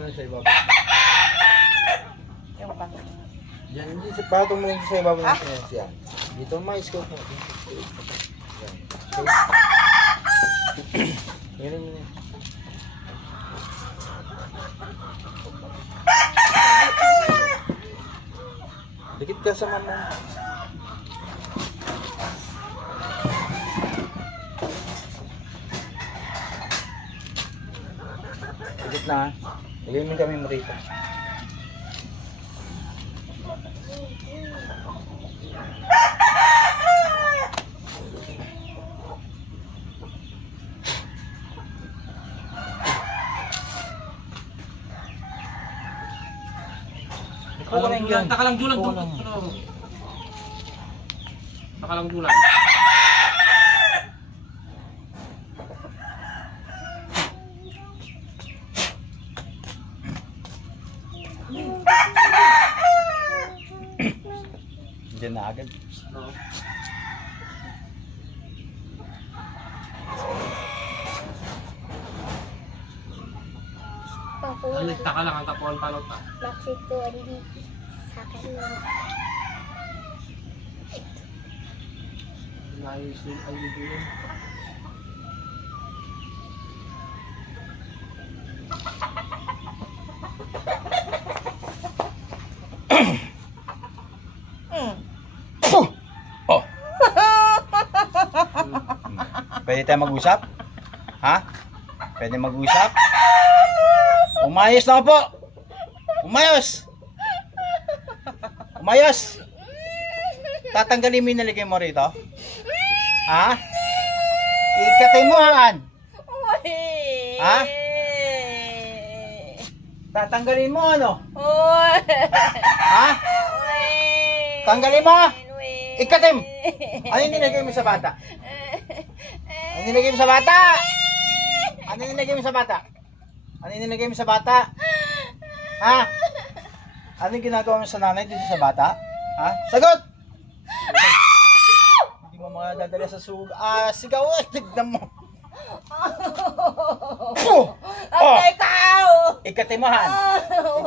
lang sa ibabaw. Yung pang... Yan, hindi. Patong mo lang sa ibabaw ng sinas yan. Dito ma-scope mo. Yan. Okay. Ganun mo na. Dikit ka sa mama. Dikit na ha. Ilagay mo kami rito. Takalang dulan. Takalang dulan. Diyan na agad. Taka lang ang tapuan palot na. Maksud ko hindi sa akin lang. Ayos din ay dito yun. Oh. Pwede tayo mag-usap? Ha? Pwede mag-usap? Umayos na po. Umayos. Umayos. Tatanggalin mo yung nalagay mo rito. Ha? Ikatin mo han. Ha? Tatanggalin mo ano? Ha? Tanggalin mo. Ikatin. Ano yung nilagay mo sa bata? Ano yung nilagay mo sa bata? Ano yung nilagay mo sa bata? Ano yung nilagay mo sa bata? Ha? Ano yung ginagawa mo sa nanay dito sa bata? Ha? Sagot! Hindi mo makadadala sa suga. Sigaw! Tignan mo! Oh! Ikatimahan!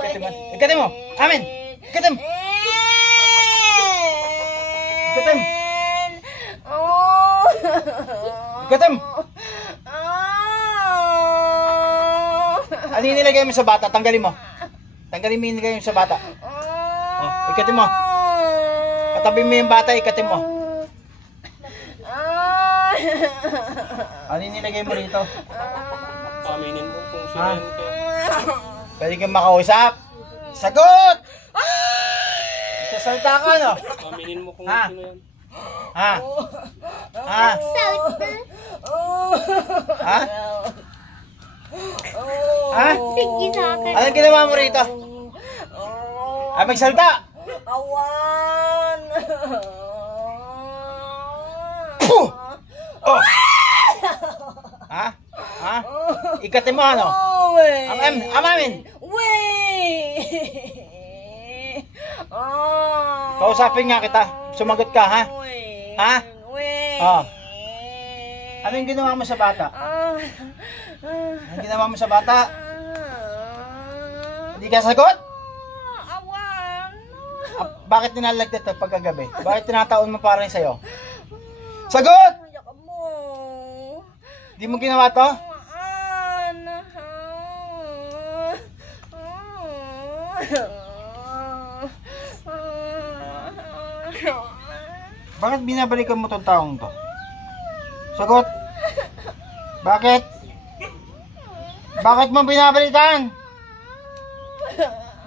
Ikatimahan! Ikatim mo! Amin! Ikatim! Ikatim! Ikatim! Ano yung nilagay mo sa bata? Tanggalin mo. Tanggalin mo yung nilagay mo sa bata. Oh, ikatin mo. Katabi mo yung bata, ikatin mo. Ano yung nilagay mo rito? Paminin mo kung sino yan ka. Pwede kang makausap. Sagot! Sasalta ka, no? Paminin mo kung Ha? sino yan. Ha? Ha? Ha? Ha? Sige sa akin. Anong ginawa mo rito? Magsalta! Awan! Oh! Ha? Ha? Ikatin mo ano? Amamin! Kausapin nga kita. Sumagot ka, ha? Ha? Oh. Ano yung ginawa mo sa bata? Ano ginawa mo sa bata? Hindi ka sagot? Awan! Bakit nilalagdat at pagkagabi? Bakit tinataon mo parang sa'yo? Sagot! Yakan mo! Di mo ginawa to? Bakit binabalikan mo tong taong to? Sagot! Bakit? Bakit mo binabalikan?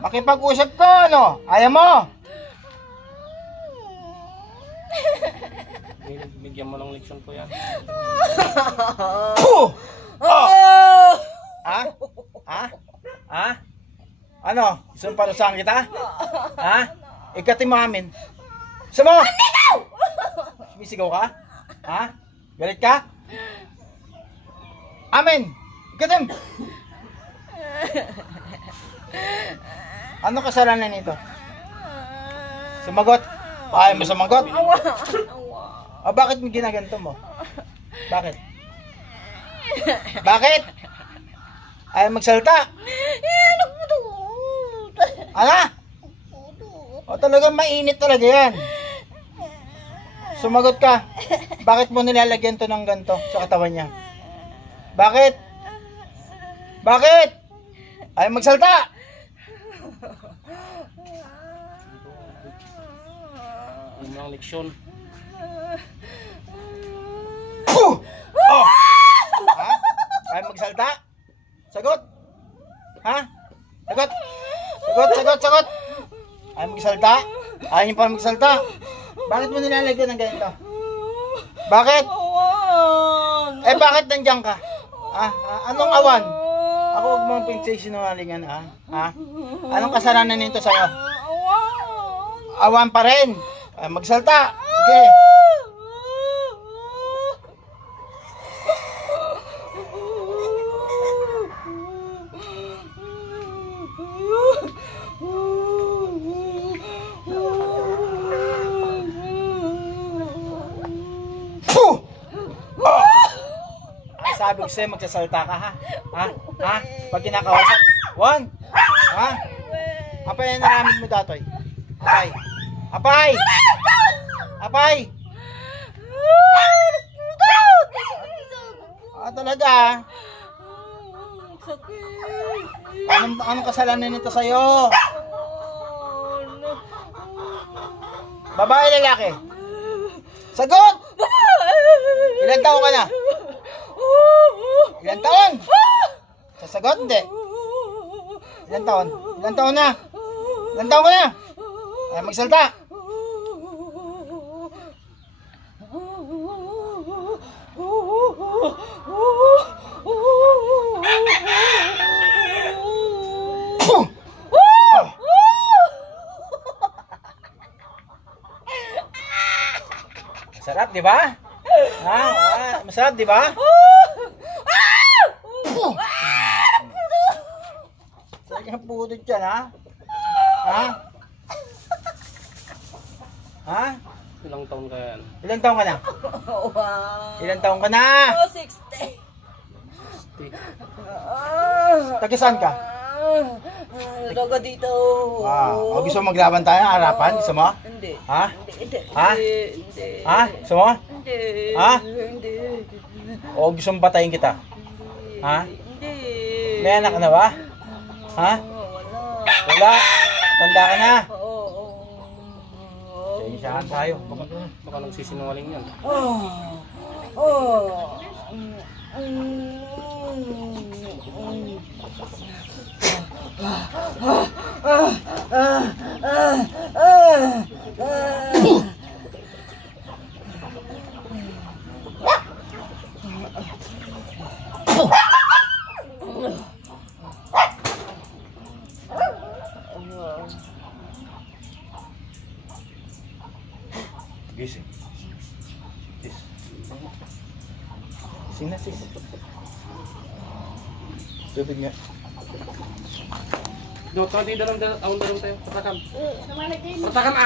Makipag-usap ko, ano? Ayaw mo? Bigyan mo ng leksyon ko yan. Puh! Oh! Ha? Ha? Ha? Ano? Gusto mo parusahan kita? Ha? Ikatin mo amin. Gusto mo? Sumisigaw ka? Ha? Galit ka? Amin! Ikatin! Ano kasalanan nito? Sumagot? Ayaw mo sumagot? Bakit mo ginaganto mo? Bakit? Bakit? Ayaw magsalita? Anak mo Ano? O talagang mainit talaga yan. Sumagot ka. Bakit mo nilalagyan to ng ganito sa katawan niya? Bakit? Bakit? Ay magsalta! Bigyan mo ng leksyon. Puh! Oh! Ha? Ay magsalta? Sagot? Ha? Sagot? Sagot! Ay magsalta? Ayaw niyo pa magsalta? Bakit mo nilalagyan ng ganito? Bakit? Awan. Eh bakit nandiyan ka? Anong awan? Ako huwag mong pinagsisinungalingan Anong kasalanan nito sa'yo? Awan. Awan pa rin. Ay magsalta. Sige. Puh! Oh! Ay, sabi ko sa'yo, magsasalta ka ha? Pag kinakawasan. One! Ha? Apay ang naramid mo datoy? Apay! Talaga Sakit. Anong kasalanan nito sa'yo? Babae, lalaki? Sagot! Ilan taon ka na? Ilan taon? Sasagot, hindi. Ilan taon? Ilan taon na? Ilan taon ka na? Ay, magsalta. Puh! Oh. Masarap, di ba? Masarap, di ba? Puh! Saan ka pudod dyan, ha? Ilang taon ka yan? Ilan taon ka na? Awan. Ilan taon ka na? 60. Taga saan ka? Taga dito. Gusto mo maglaban tayo ng harapan? Gusto mo? Hindi. Ha? Hindi. Ha? Hindi. Ha? Gusto mo? Hindi. Ha? Hindi. O gusto mo patayin kita? Ha? Hindi. May anak ka na ba? Ha? Wala. Wala? Tanda ka na? Oo. Saan tayo? Baka nagsisinungaling yan. Gising. Gising na, sis. Tubig nga. No, tawag tayo dalam tayo. Patakan. Patakan